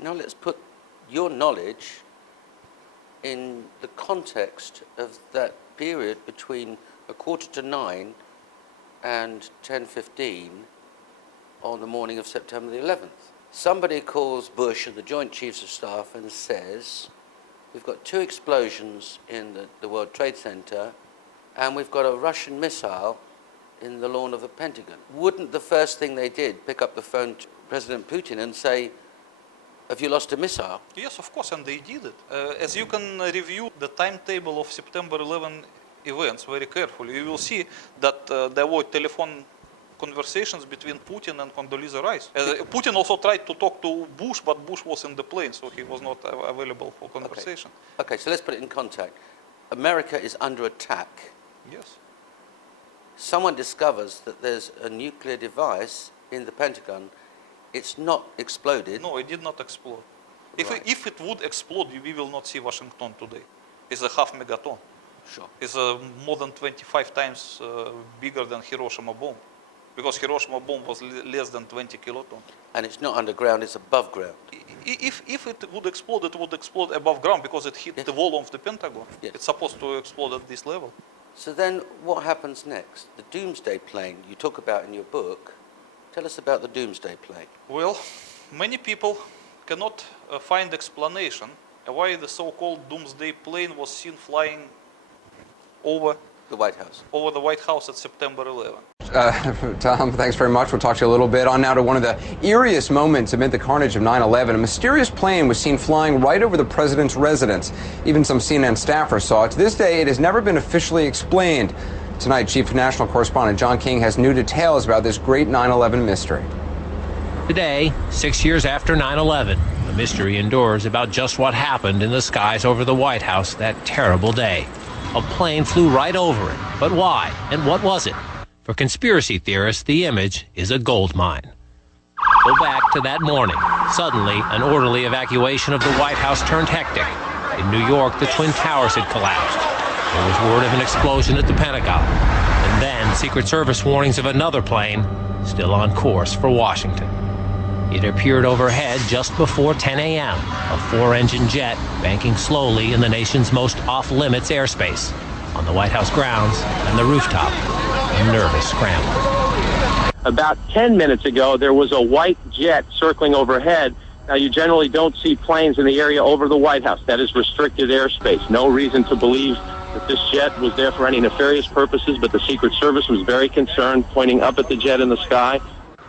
Now let's put your knowledge in the context of that period between 9:15 and 10:15 on the morning of September the 11th. Somebody calls Bush and the Joint Chiefs of Staff and says, we've got 2 explosions in the World Trade Center and we've got a Russian missile in the lawn of the Pentagon. Wouldn't the first thing they did pick up the phone to President Putin and say, have you lost a missile? Yes, of course, and they did it. As you can review the timetable of September 11 events very carefully, you will see that there were telephone conversations between Putin and Condoleezza Rice. Putin also tried to talk to Bush, but Bush was in the plane, so he was not available for conversation. Okay, so let's put it in context. America is under attack. Yes. Someone discovers that there's a nuclear device in the Pentagon. It's not exploded. No, it did not explode. Right. If it would explode, we will not see Washington today. It's a half megaton. Sure. It's more than 25 times bigger than Hiroshima bomb, because Hiroshima bomb was less than 20 kilotons. And it's not underground, it's above ground. If it would explode above ground because it hit the wall of the Pentagon. Yes. It's supposed to explode at this level. So then what happens next? The doomsday plane you talk about in your book. Tell us about the doomsday plane. Well, many people cannot find explanation why the so-called doomsday plane was seen flying over The White House. Over the White House at September 11. Tom, thanks very much. We'll talk to you a little bit on now to one of the eeriest moments amid the carnage of 9/11. A mysterious plane was seen flying right over the president's residence. Even some CNN staffers saw it. To this day, it has never been officially explained. Tonight, Chief National Correspondent John King has new details about this great 9/11 mystery. Today, 6 years after 9/11, the mystery endures about just what happened in the skies over the White House that terrible day. A plane flew right over it. But why? And what was it? For conspiracy theorists, the image is a gold mine. Go back to that morning. Suddenly, an orderly evacuation of the White House turned hectic. In New York, the Twin Towers had collapsed. There was word of an explosion at the Pentagon. And then Secret Service warnings of another plane still on course for Washington. It appeared overhead just before 10 a.m., a 4-engine jet banking slowly in the nation's most off-limits airspace, on the White House grounds and the rooftop, a nervous scramble. About 10 minutes ago, there was a white jet circling overhead. Now, you generally don't see planes in the area over the White House. That is restricted airspace. No reason to believe that this jet was there for any nefarious purposes, but the Secret Service was very concerned, pointing up at the jet in the sky.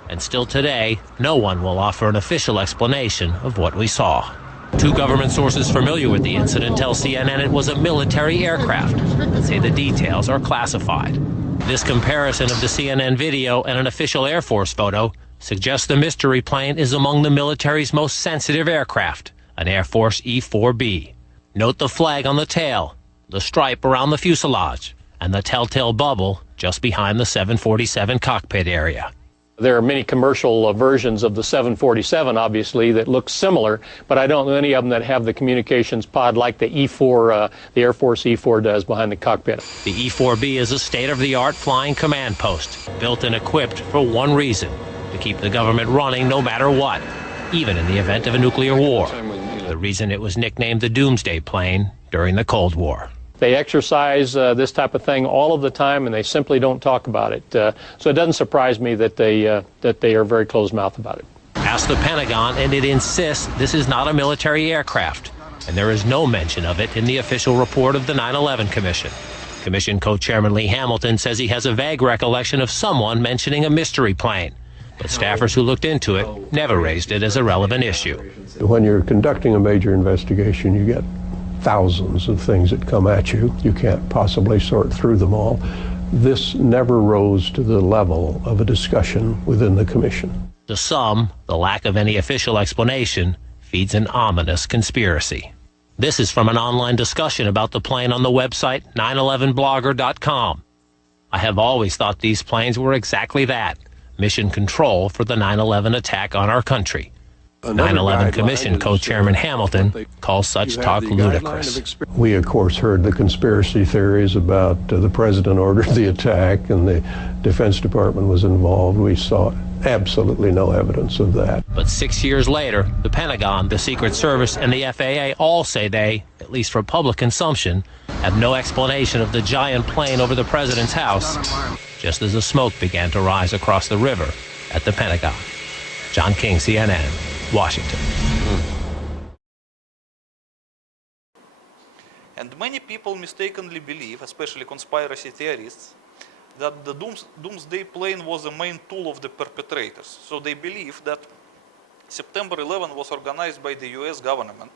And still today, no one will offer an official explanation of what we saw. 2 government sources familiar with the incident tell CNN it was a military aircraft, but say the details are classified. This comparison of the CNN video and an official Air Force photo suggests the mystery plane is among the military's most sensitive aircraft, an Air Force E-4B. Note the flag on the tail, the stripe around the fuselage, and the telltale bubble just behind the 747 cockpit area. There are many commercial versions of the 747, obviously, that look similar, but I don't know any of them that have the communications pod like the E-4, the Air Force E-4 does behind the cockpit. The E-4B is a state-of-the-art flying command post, built and equipped for one reason, to keep the government running no matter what, even in the event of a nuclear war. The reason it was nicknamed the Doomsday Plane during the Cold War. They exercise this type of thing all of the time, and they simply don't talk about it. So it doesn't surprise me that they are very closed-mouthed about it. Ask the Pentagon, and it insists this is not a military aircraft, and there is no mention of it in the official report of the 9/11 Commission. Commission co-chairman Lee Hamilton says he has a vague recollection of someone mentioning a mystery plane, but staffers who looked into it never raised it as a relevant issue. When you're conducting a major investigation, you get thousands of things that come at you. You can't possibly sort through them all. This never rose to the level of a discussion within the commission. To some, the lack of any official explanation feeds an ominous conspiracy. This is from an online discussion about the plane on the website 911blogger.com. I have always thought these planes were exactly that, mission control for the 9/11 attack on our country. 9/11 Commission co-chairman Hamilton calls such talk ludicrous. We, of course, heard the conspiracy theories about the president ordered the attack and the Defense Department was involved. We saw absolutely no evidence of that. But 6 years later, the Pentagon, the Secret Service, and the FAA all say they, at least for public consumption, have no explanation of the giant plane over the president's house, just as the smoke began to rise across the river at the Pentagon. John King, CNN, Washington. And many people mistakenly believe, especially conspiracy theorists, that the doomsday plane was the main tool of the perpetrators. So they believe that September 11 was organized by the US government,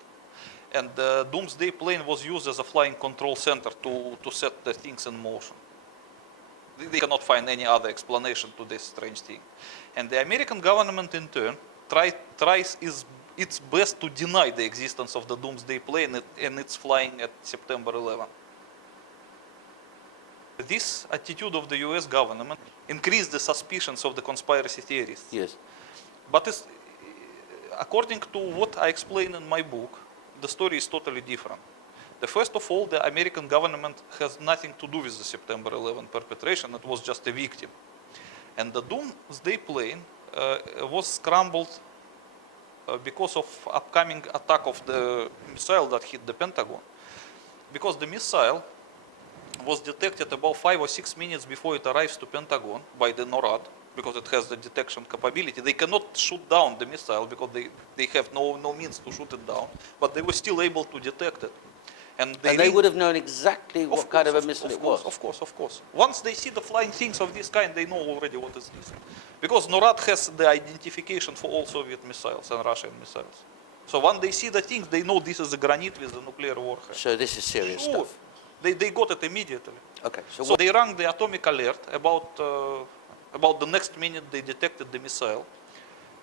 and the doomsday plane was used as a flying control center to set the things in motion. They cannot find any other explanation to this strange thing. And the American government, in turn, tries its best to deny the existence of the doomsday plane and its flying at September 11. This attitude of the US government increased the suspicions of the conspiracy theorists. Yes. But according to what I explain in my book, the story is totally different. First of all, the American government has nothing to do with the September 11 perpetration. It was just a victim. And the doomsday plane was scrambled because of upcoming attack of the missile that hit the Pentagon. Because the missile was detected about 5 or 6 minutes before it arrives to Pentagon by the NORAD, because it has the detection capability. They cannot shoot down the missile because they have no means to shoot it down, but they were still able to detect it. And they would have known exactly what kind of a missile it was. Of course. Once they see the flying things of this kind, they know already what is this. Because NORAD has the identification for all Soviet missiles and Russian missiles. So when they see the things, they know this is a granite with a nuclear warhead. So this is serious stuff. They got it immediately. Okay. So they rang the atomic alert about the next minute they detected the missile.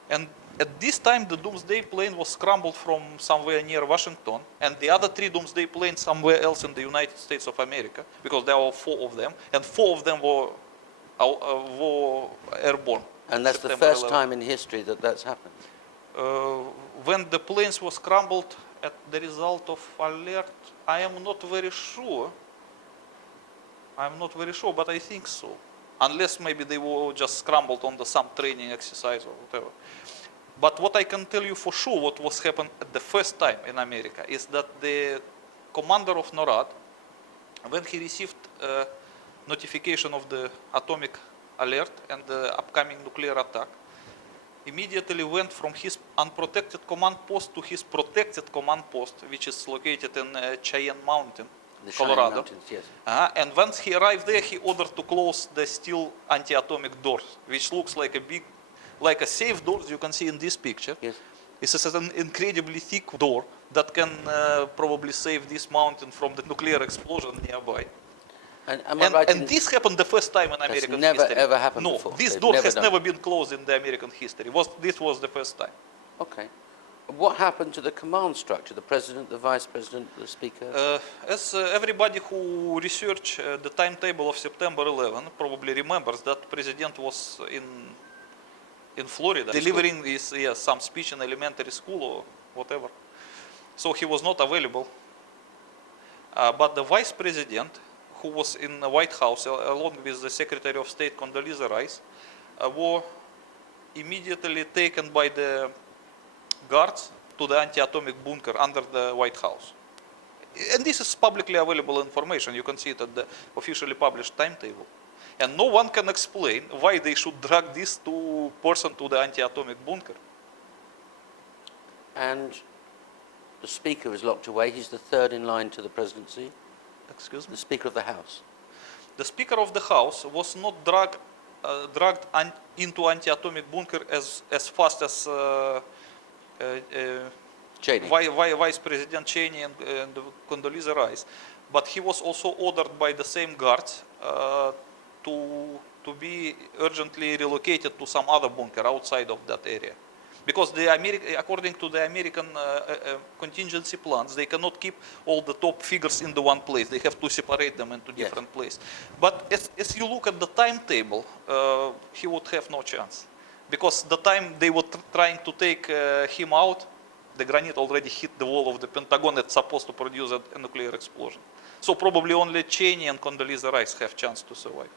And at this time, the doomsday plane was scrambled from somewhere near Washington, and the other 3 doomsday planes somewhere else in the United States of America, because there were 4 of them, and 4 of them were airborne. And that's the first time in history that that's happened. When the planes were scrambled at the result of alert, I am not very sure. But I think so. Unless maybe they were just scrambled on some training exercise or whatever. But what I can tell you for sure, what was happened at the first time in America, is that the commander of NORAD, when he received notification of the atomic alert and the upcoming nuclear attack, immediately went from his unprotected command post to his protected command post, which is located in Cheyenne Mountain, Colorado. Mountains, yes. And once he arrived there, he ordered to close the steel anti-atomic doors, which looks like a safe door, as you can see in this picture. Yes. This is an incredibly thick door that can probably save this mountain from the nuclear explosion nearby. And this happened the first time in American history. Never ever happened before. No, this door has never been closed in the American history. This was the first time. Okay. What happened to the command structure? The president, the vice president, the speaker? As everybody who researched the timetable of September 11 probably remembers, that president was in Florida delivering some speech in elementary school or whatever. So he was not available. But the vice president, who was in the White House along with the Secretary of State Condoleezza Rice, were immediately taken by the guards to the anti-atomic bunker under the White House. And this is publicly available information. You can see it at the officially published timetable. And no one can explain why they should drag this person to the anti-atomic bunker. And the speaker is locked away. He's the third in line to the presidency. Excuse me? The Speaker of the House. The Speaker of the House was not dragged into anti-atomic bunker as fast as Cheney. Vice President Cheney and Condoleezza Rice. But he was also ordered by the same guards to be urgently relocated to some other bunker outside of that area. Because according to the American contingency plans, they cannot keep all the top figures in the one place. They have to separate them into different places. But as you look at the timetable, he would have no chance. Because the time they were trying to take him out, the granite already hit the wall of the Pentagon. It's supposed to produce a nuclear explosion. So probably only Cheney and Condoleezza Rice have chance to survive.